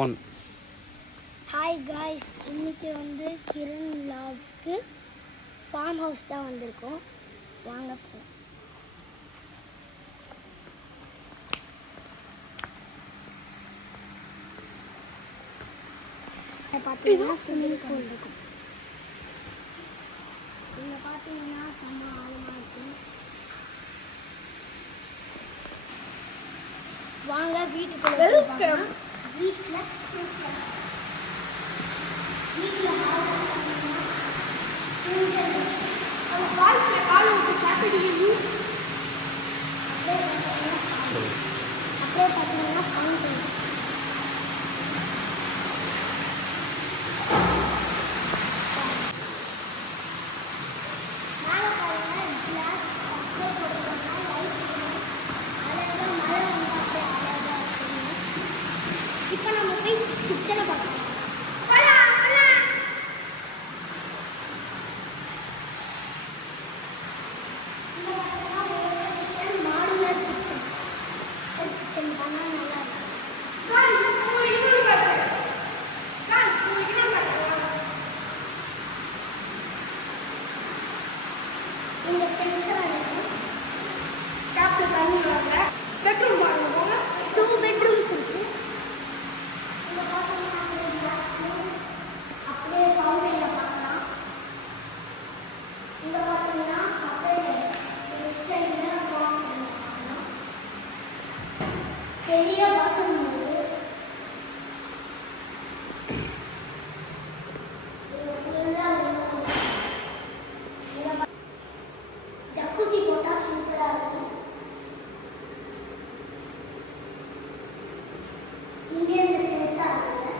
1. Hi guys, இன்னைக்கு Kiran விலாக்ஸ்க்கு farm house தான் வந்திருக்கோம். வாங்க போகலாம். பார்த்தீங்கன்னா ஸ்விம்மிங் பூல் இருக்கும். இங்கே பார்த்தீங்கன்னா செம்ம ஆழமாக இருக்கும். வாங்க வீட்டுக்குள்ள வீட்டில் வாய்ஸில் காலை விட்டு சாப்பிடுவீங்க. அப்படியே பார்த்தீங்கன்னா ஃபவுண்டன். மேலே பாருங்க கிளாஸ் அப்படியே போட்டுருக்காங்க. லைட் அழகாக மழை வந்து அப்படியே அழகாக இருக்குங்க. இப்போ நம்ம போய் கிச்சனை பார்க்கலாம். இந்த சென்சார் இருக்கு. டாப்ல தண்ணி வரல. பெட்ரூம் பாருங்க போங்க. 2 பெட்ரூம்ஸ் இருக்கு. இங்க பாத்தீங்கன்னா அப்படியே ஃபவுண்டன்ல பார்க்கலாம். இங்க பாத்தீங்கன்னா அப்படியே எக்ஸ்டென்ஷன்ல ஃபவுண்டன்ல பார்க்கலாம். பெரிய பாத்ரூம் இருக்கு. ஜக்குசி போட்டா சூப்பரா இருக்கும். இங்க இந்த சென்சார் இருக்கு.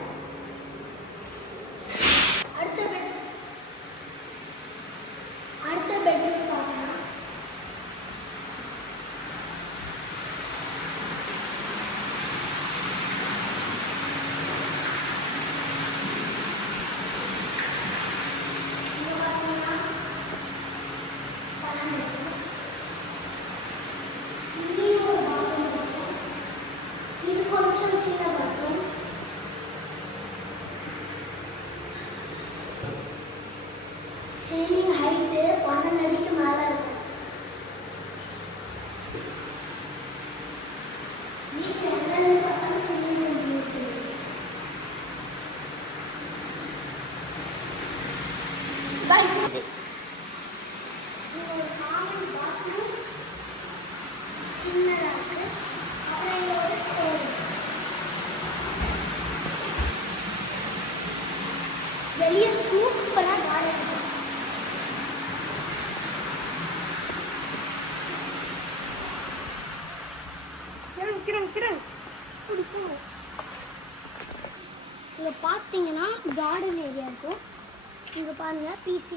அடுத்த பெட்ரூம் பார்க்கலாம். இங்க பாத்தீங்கன்னா பழம் இருக்கு. இங்கேயும் ஒரு பாத்ரூம் இருக்கு. இது கொஞ்சம் சின்ன பாத்ரூம். சீலிங் ஹைட்டு 12 அடிக்கு மேலே இருக்கும். வீட்டில் எங்கெங்க பார்த்தாலும் சீலிங் இருக்கு. இங்க ஒரு காமன் பாத்ரூம் சின்னதாக இருக்கு. அப்புறம் இங்க ஒரு ஸ்டோர். வெளியே சூப்பராக கார்டன் இருக்கு. இங்க பார்த்தீங்கன்னா கார்டன் ஏரியா இருக்கும். இங்க பாருங்க பிசி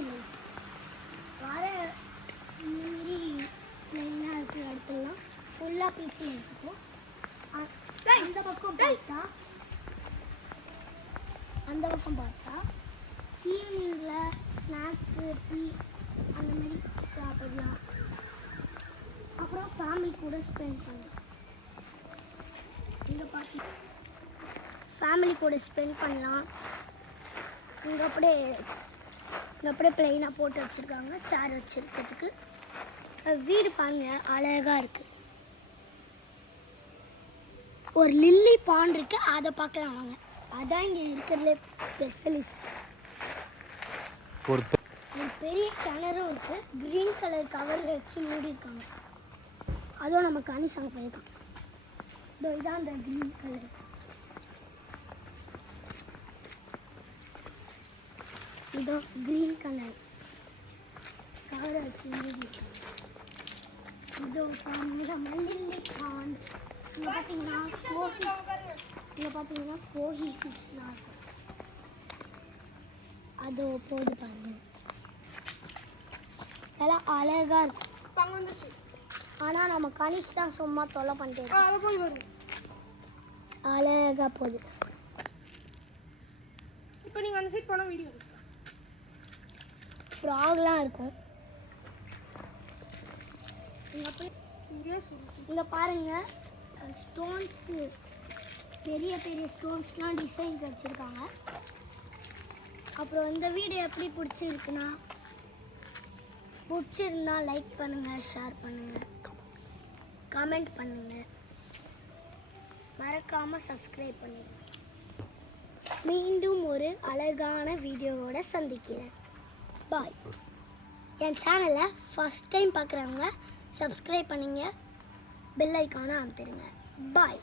வர இந்த மாதிரி லைனாக இருக்கிற இடத்துலலாம் ஃபுல்லாக பிசி இருக்கும். அந்த பக்கம் பார்த்தா ஈவினிங்கில் ஸ்நாக்ஸு டீ அந்த மாதிரி சாப்பிடலாம். அப்புறம் ஃபேமிலி கூட ஸ்பெண்ட் பண்ணலாம். இங்கே பார்த்து ஃபேமிலி கூட ஸ்பெண்ட் பண்ணலாம். இங்கே அப்படியே பிளெயினாக போட்டு வச்சுருக்காங்க சேர் வச்சுருக்கிறதுக்கு. வீடு பாருங்க அழகாக இருக்குது. ஒரு லில்லி பாண்ட் இருக்குது, அதை பார்க்கலாம் வாங்க. அதான் இங்கே இருக்கிறதுலே ஸ்பெஷலிஸ்ட். ஒரு பெரிய கிணறும் இருக்குது. க்ரீன் கலர் கவரில் வச்சு மூடியிருக்காங்க. அதுவும் நம்ம கனிசாங்க போயிருக்கோம். இதோ இதான் அந்த க்ரீன் கலர். இதோ க்ரீன் கலர் கவரை வச்சு மூடியிருக்காங்க. இதோ மல்லில்லி பாண்ட். இங்கே பார்த்தீங்கன்னா கோஹி ஃபிஷ்லாம் இருக்கும். அதோ போது பாருங்க, எல்லாம் அழகா இருக்கும். ஆனால் நம்ம கனிஷ் தான் சும்மா தொல்லை பண்ணிட்டு போய் வரும். அழகா போகுது. இப்போ நீங்கள் அந்த சைட் போனால் வீடியோ ஃப்ராக்லாம் இருக்கும். இங்கே பாருங்க ஸ்டோன்ஸு பெரிய பெரிய ஸ்டோன்ஸ்லாம் டிசைன் வச்சுருக்காங்க. அப்புறம் இந்த வீடியோ எப்படி பிடிச்சிருக்குன்னா, பிடிச்சிருந்தா லைக் பண்ணுங்கள், ஷேர் பண்ணுங்கள், கமெண்ட் பண்ணுங்கள், மறக்காமல் சப்ஸ்கிரைப் பண்ணிடுங்க. மீண்டும் ஒரு அழகான வீடியோவோட சந்திக்கிறேன். பாய். என் சேனலை ஃபஸ்ட் டைம் பார்க்குறவங்க சப்ஸ்கிரைப் பண்ணிங்க, பெல் ஐக்கானை அமுத்திடுங்க. பாய்.